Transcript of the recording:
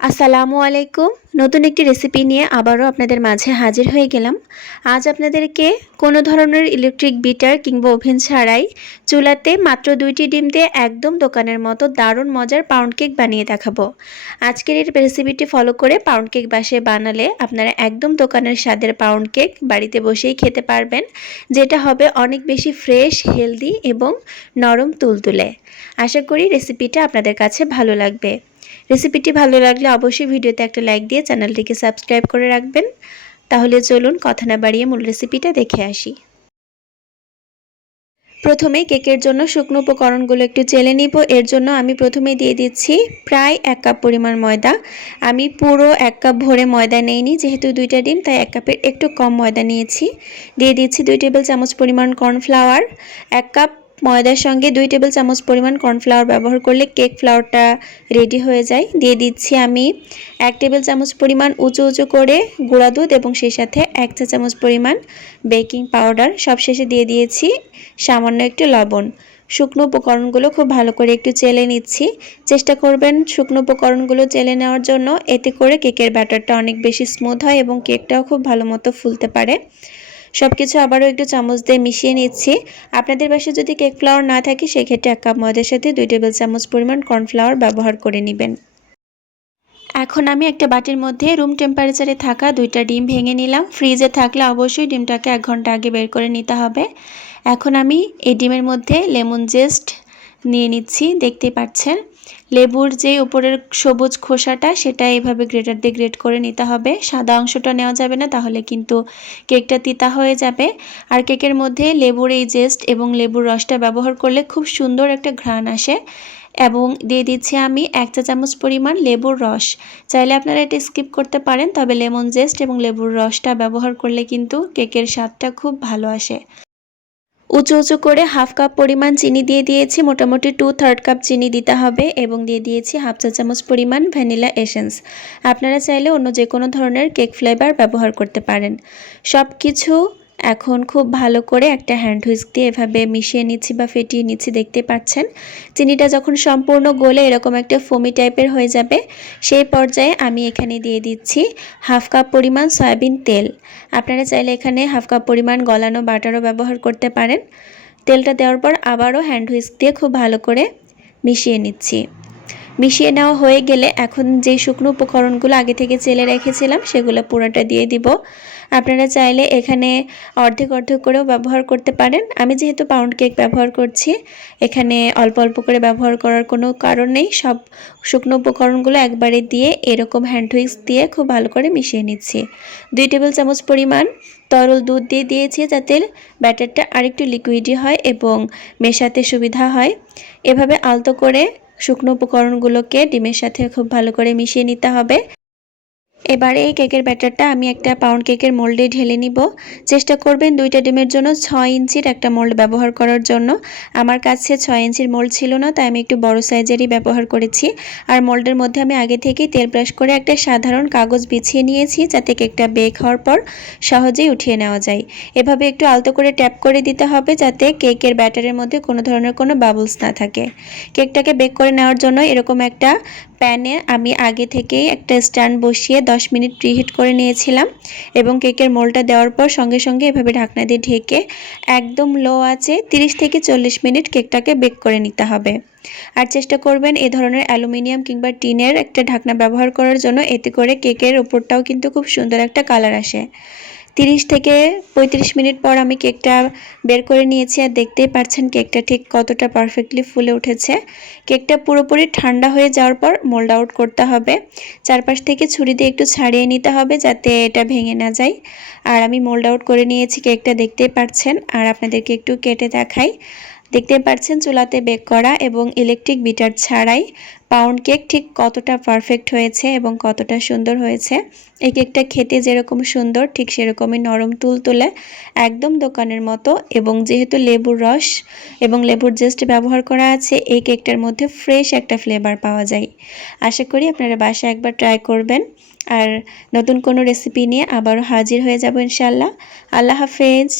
আসসালামু আলাইকুম। নতুন একটি রেসিপি নিয়ে আবারও আপনাদের মাঝে হাজির হয়ে গেলাম। আজ আপনাদেরকে কোনো ধরনের ইলেকট্রিক বিটার কিংবা ওভেন ছাড়াই চুলাতে মাত্র দুইটি ডিম দিয়ে একদম দোকানের মতো দারুণ মজার পাউন্ড কেক বানিয়ে দেখাবো। আজকের এই রেসিপিটি ফলো করে পাউন্ড কেক বাসে বানালে আপনারা একদম দোকানের স্বাদের পাউন্ড কেক বাড়িতে বসেই খেতে পারবেন, যেটা হবে অনেক বেশি ফ্রেশ হেলদি এবং নরম তুলতুলে। আশা করি রেসিপিটা আপনাদের কাছে ভালো লাগবে। রেসিপিটি ভালো লাগলে অবশ্যই ভিডিওতে একটা লাইক দিয়ে চ্যানেলটিকে সাবস্ক্রাইব করে রাখবেন। তাহলে চলুন কথা না বাড়িয়ে মূল রেসিপিটা দেখে আসি। প্রথমে কেকের জন্য শুকনো উপকরণগুলো একটু চেলে নিব। এর জন্য আমি প্রথমে দিয়ে দিচ্ছি প্রায় এক কাপ পরিমাণ ময়দা। আমি পুরো এক কাপ ভরে ময়দা নেইনি, যেহেতু দুইটা ডিম, তাই এক কাপের একটু কম ময়দা নিয়েছি। দিয়ে দিচ্ছি দুই টেবিল চামচ পরিমাণ কর্নফ্লাওয়ার, এক কাপ ময়দার সঙ্গে দুই টেবিল চামচ পরিমাণ কর্নফ্লাওয়ার ব্যবহার করলে কেক ফ্লাওয়ারটা রেডি হয়ে যায়। দিয়ে দিচ্ছি আমি এক টেবিল চামচ পরিমাণ উঁচু উঁচু করে গুঁড়া দুধ এবং সেই সাথে এক চা চামচ পরিমাণ বেকিং পাউডার। সব শেষে দিয়ে দিয়েছি সামান্য একটু লবণ। শুকনো উপকরণগুলো খুব ভালো করে একটু চেলে নিচ্ছি। চেষ্টা করবেন শুকনো উপকরণগুলো চেলে নেওয়ার জন্য। এতে করে কেকের ব্যাটারটা অনেক বেশি স্মুথ হয় এবং কেকটাও খুব ভালো মতো ফুলতে পারে। সব কিছু আবারও একটু চামচ দিয়ে মিশিয়ে নিচ্ছি। আপনাদের বাসায় যদি কেক ফ্লাওয়ার না থাকে, সেক্ষেত্রে এক কাপ ময়দার সাথে দুই টেবিল চামচ পরিমাণ কর্নফ্লাওয়ার ব্যবহার করে নেবেন। এখন আমি একটা বাটির মধ্যে রুম টেম্পারেচারে থাকা দুইটা ডিম ভেঙে নিলাম। ফ্রিজে থাকলে অবশ্যই ডিমটাকে এক ঘণ্টা আগে বের করে নিতে হবে। এখন আমি এই ডিমের মধ্যে লেমন জেস্ট নিয়ে নিচ্ছি, দেখতেই পাচ্ছেন। লেবুর যে উপরের সবুজ খোসাটা, সেটা এইভাবে গ্রেটার দিয়ে গ্রেট করে নিতে হবে। সাদা অংশটা নেওয়া যাবে না, তাহলে কিন্তু কেকটা তিতা হয়ে যাবে। আর কেকের মধ্যে লেবুর এই জেস্ট এবং লেবুর রসটা ব্যবহার করলে খুব সুন্দর একটা ঘ্রাণ আসে। এবং দিয়ে দিচ্ছি আমি এক চা চামচ পরিমাণ লেবুর রস। চাইলে আপনারা এটা স্কিপ করতে পারেন, তবে লেমন জেস্ট এবং লেবুর রসটা ব্যবহার করলে কিন্তু কেকের স্বাদটা খুব ভালো আসে। উঁচু উঁচু করে হাফ কাপ পরিমাণ চিনি দিয়ে দিয়েছি। মোটামুটি টু থার্ড কাপ চিনি দিতে হবে এবং দিয়ে দিয়েছি হাফ চা চামচ পরিমাণ ভ্যানিলা এসেন্স আপনারা চাইলে অন্য যে কোনো ধরনের কেক ফ্লেভার ব্যবহার করতে পারেন। সব কিছু এখন খুব ভালো করে একটা হ্যান্ড হুইস্ক দিয়ে এভাবে মিশিয়ে নিচ্ছি বা ফেটিয়ে নিচ্ছি, দেখতে পাচ্ছেন? চিনিটা যখন সম্পূর্ণ গলে এরকম একটা ফোমি টাইপের হয়ে যাবে, সেই পর্যায়ে আমি এখানে দিয়ে দিচ্ছি হাফ কাপ পরিমাণ সয়াবিন তেল। আপনারা চাইলে এখানে হাফ কাপ পরিমাণ গলানো বাটারও ব্যবহার করতে পারেন। তেলটা দেওয়ার পর আবারও হ্যান্ড হুইস্ক দিয়ে খুব ভালো করে মিশিয়ে নিচ্ছি। মিশিয়ে নেওয়া হয়ে গেলে এখন যে শুকনো উপকরণগুলো আগে থেকে চেলে রেখেছিলাম, সেগুলো পুরোটা দিয়ে দিব। আপনারা চাইলে এখানে অর্ধেক অর্ধেক করেও ব্যবহার করতে পারেন। আমি যেহেতু পাউন্ড কেক ব্যবহার করছি, এখানে অল্প অল্প করে ব্যবহার করার কোনো কারণ নেই। সব শুকনো উপকরণগুলো একবারে দিয়ে এরকম হ্যান্ড হুইক্স দিয়ে খুব ভালো করে মিশিয়ে নিচ্ছি। দুই টেবিল চামচ পরিমাণ তরল দুধ দিয়ে দিয়েছি যাতে ব্যাটারটা আরেকটু লিকুইডি হয় এবং মেশাতে সুবিধা হয়। এভাবে আলতো করে শুকনো উপকরণগুলোকে ডিমের সাথে খুব ভালো করে মিশিয়ে নিতে হবে। এবারে এই কেকের ব্যাটারটা আমি একটা পাউন্ড কেকের মোল্ডে ঢেলে নিব। চেষ্টা করবেন দুইটা ডিমের জন্য ছয় ইঞ্চির একটা মোল্ড ব্যবহার করার জন্য। আমার কাছে ছয় ইঞ্চির মোল্ড ছিল না, তাই আমি একটু বড় সাইজেরই ব্যবহার করেছি। আর মোল্ডের মধ্যে আমি আগে থেকেই তেল ব্রাশ করে একটা সাধারণ কাগজ বিছিয়ে নিয়েছি, যাতে কেকটা বেক হওয়ার পর সহজেই উঠিয়ে নেওয়া যায়। এভাবে একটু আলতো করে ট্যাপ করে দিতে হবে, যাতে কেকের ব্যাটারের মধ্যে কোনো ধরনের কোনো বাবলস না থাকে। কেকটাকে বেক করে নেওয়ার জন্য এরকম একটা প্যানে আমি আগে থেকেই একটা স্ট্যান্ড বসিয়ে 10 মিনিট প্রিহিট করে নিয়েছিলাম এবং কেকের মোলটা দেওয়ার পর সঙ্গে সঙ্গে এভাবে ঢাকনা দিয়ে ঢেকে একদম লো আছে 30 থেকে চল্লিশ মিনিট কেকটাকে বেক করে নিতে হবে। আর চেষ্টা করবেন এ ধরনের অ্যালুমিনিয়াম কিংবা টিনের একটা ঢাকনা ব্যবহার করার জন্য, এতে করে কেকের উপরটাও কিন্তু খুব সুন্দর একটা কালার আসে। তিরিশ থেকে পঁয়ত্রিশ মিনিট পর আমি কেকটা বের করে নিয়েছি আর দেখতেই পাচ্ছেন কেকটা ঠিক কতটা পারফেক্টলি ফুলে উঠেছে। কেকটা পুরোপুরি ঠান্ডা হয়ে যাওয়ার পর মোল্ড আউট করতে হবে। চারপাশ থেকে ছুরি দিয়ে একটু ছাড়িয়ে নিতে হবে যাতে এটা ভেঙে না যায়। আর আমি মোল্ড আউট করে নিয়েছি কেকটা, দেখতেই পাচ্ছেন। আর আপনাদেরকে একটু কেটে দেখাই। দেখতে পাচ্ছেন চুলাতে বেক করা এবং ইলেকট্রিক বিটার ছাড়াই পাউন্ড কেক ঠিক কতটা পারফেক্ট হয়েছে এবং কতটা সুন্দর হয়েছে। এই কেকটা খেতে যেরকম সুন্দর, ঠিক সেরকমই নরম তুল তুলে একদম দোকানের মতো এবং যেহেতু লেবুর রস এবং লেবুর জেস্ট ব্যবহার করা আছে, এই কেকটার মধ্যে ফ্রেশ একটা ফ্লেভার পাওয়া যায়। আশা করি আপনারা বাসায় একবার ট্রাই করবেন। আর নতুন কোনো রেসিপি নিয়ে আবারও হাজির হয়ে যাব ইনশাল্লাহ আল্লাহ হাফেজ।